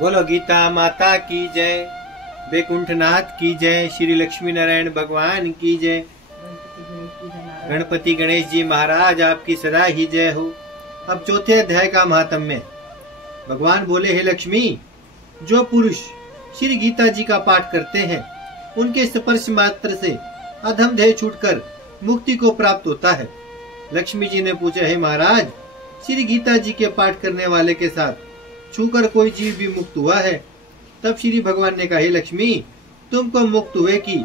बोलो गीता माता की जय, वैकुंठनाथ की जय, श्री लक्ष्मी नारायण भगवान की जय, गणपति गणेश जी महाराज आपकी सदा ही जय हो। अब चौथे अध्याय का महात्म्य। भगवान बोले, हे लक्ष्मी, जो पुरुष श्री गीता जी का पाठ करते हैं उनके स्पर्श मात्र से अधम देह छूटकर मुक्ति को प्राप्त होता है। लक्ष्मी जी ने पूछा, हे महाराज, श्री गीता जी के पाठ करने वाले के साथ छूकर कोई जीव भी मुक्त हुआ है? तब श्री भगवान ने कहा, हे लक्ष्मी, तुमको मुक्त हुए की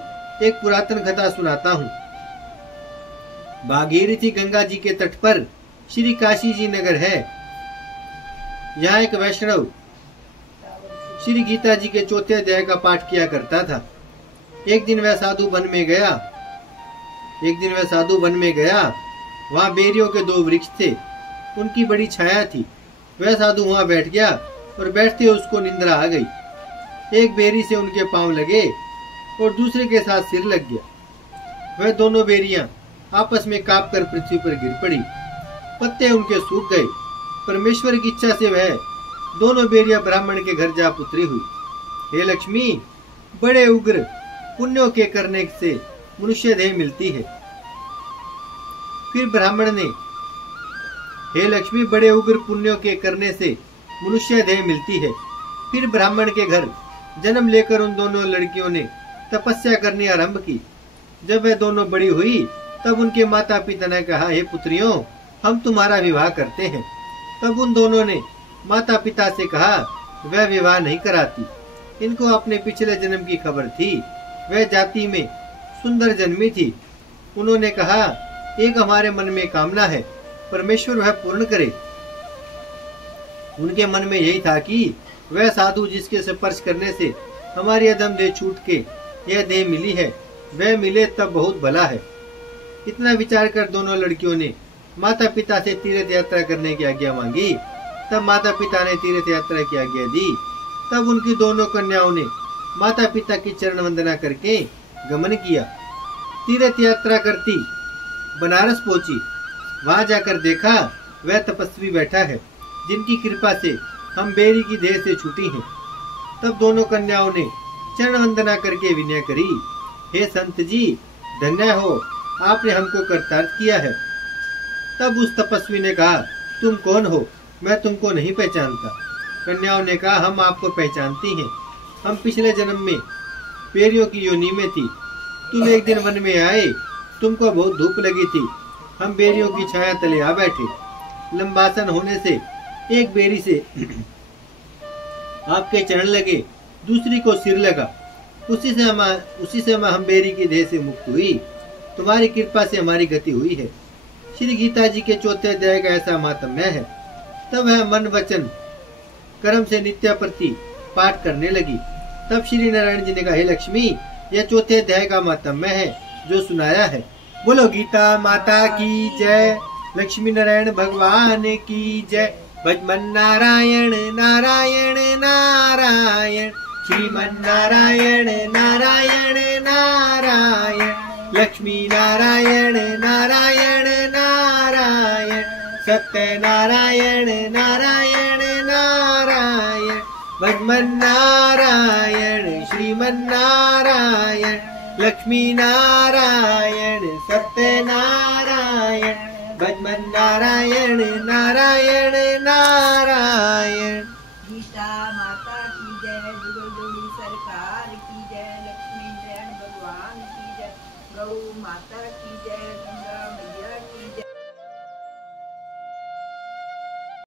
एक पुरातन कथा सुनाता हूँ। भागीरथी गंगा जी के तट पर श्री काशी जी नगर है। यहाँ एक वैष्णव श्री गीता जी के चौथे अध्याय का पाठ किया करता था। एक दिन वह साधु वन में गया। वहाँ बेरियों के 2 वृक्ष थे, उनकी बड़ी छाया थी। वह साधु वहाँ बैठ गया और बैठते उसको निंद्रा आ गई। एक बेरी से उनके पांव लगे और दूसरे के साथ सिर लग गया। वह दोनों बेरियां आपस में कांपकर पृथ्वी पर गिर पड़ी। पत्ते उनके सूख गए। परमेश्वर की इच्छा से वह दोनों बेरियां ब्राह्मण के घर जा उतरी हुई। हे लक्ष्मी, बड़े उग्र पुण्यों के करने से मनुष्य देह मिलती है। फिर ब्राह्मण ने, हे लक्ष्मी, बड़े उग्र पुण्यों के करने से मनुष्य देह मिलती है। फिर ब्राह्मण के घर जन्म लेकर उन दोनों लड़कियों ने तपस्या करनी आरंभ की। जब वह दोनों बड़ी हुई तब उनके माता पिता ने कहा, हे पुत्रियों, हम तुम्हारा विवाह करते हैं। तब उन दोनों ने माता पिता से कहा, वह विवाह नहीं कराती। इनको अपने पिछले जन्म की खबर थी। वह जाति में सुंदर जन्मी थी। उन्होंने कहा, एक हमारे मन में कामना है, परमेश्वर वह पूर्ण करे। उनके मन में यही था कि वह साधु जिसके स्पर्श करने से हमारी अधम देह छूट के यह देह मिली है, वह मिले तब बहुत भला है। इतना विचार कर दोनों लड़कियों ने माता पिता से तीर्थ यात्रा करने की आज्ञा मांगी। तब माता पिता ने तीर्थ यात्रा की आज्ञा दी। तब उनकी दोनों कन्याओं ने माता पिता की चरण वंदना करके गमन किया। तीर्थ यात्रा करती बनारस पहुंची। वहां जाकर देखा वह तपस्वी बैठा है, जिनकी कृपा से हम बेरी की देह से छूटी हैं। तब दोनों कन्याओं ने चरण वंदना करके विनय करी, हे संत जी, धन्य हो, आपने हमको कृतार्थ किया है। तब उस तपस्वी ने कहा, तुम कौन हो? मैं तुमको नहीं पहचानता। कन्याओं ने कहा, हम आपको पहचानती हैं। हम पिछले जन्म में पेरियों की योनि में थी। तुम एक दिन वन में आए, तुमको बहुत धूप लगी थी। हम बेरियों की छाया तले आ बैठे। लंबासन होने से एक बेरी से आपके चरण लगे, दूसरी को सिर लगा। उसी से हम बेरी की देह से मुक्त हुई। तुम्हारी कृपा से हमारी गति हुई है। श्री गीता जी के चौथे अध्याय का ऐसा महात्म्य है। तब वह मन वचन कर्म से नित्य प्रति पाठ करने लगी। तब श्री नारायण जी ने कहा, हे लक्ष्मी, यह चौथे अध्याय का महात्म्य है जो सुनाया है। बोलो गीता माता की जय, लक्ष्मी नारायण भगवान की जय। भजमन नारायण नारायण नारायण, श्रीमन नारायण नारायण नारायण, लक्ष्मी नारायण नारायण नारायण, सत्य नारायण नारायण नारायण। भजमन नारायण श्रीमन नारायण, लक्ष्मी नारायण सत्य नारायण, भजमन नारायण नारायण नारायण। गीता माता की जय, जुगल सरकार की जय, लक्ष्मी नारायण भगवान की जय, गौ माता की जय,